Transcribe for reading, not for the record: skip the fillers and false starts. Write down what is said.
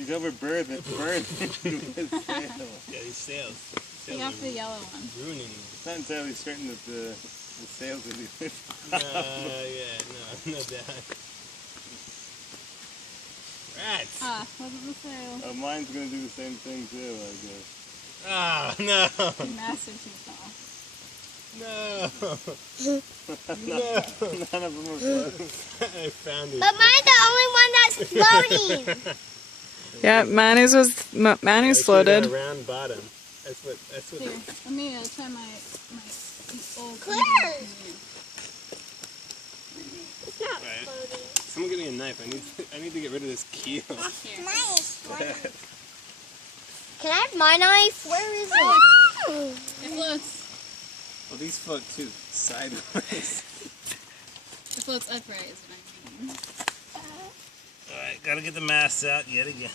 She's over burning with sail. Yeah, these sails. Take off the yellow one. Ruining me. It's not entirely certain that the sails will be lifted. No, that. Rats! Ah, wasn't the sail. Mine's gonna do the same thing too, I guess. Ah, no! Massive too No! None of them are floating. I found it. But mine's the only one that's floating. Yeah, Manu's floated. A round bottom. That's what. Here, let me try my old. Clear. It's not Right. floating. Someone give me a knife. I need to get rid of this keel. Here. Nice. Can I have my knife? Where is it? It floats. Well, these float too, sideways. It floats upright is what I mean. Alright, gotta get the masts out yet again.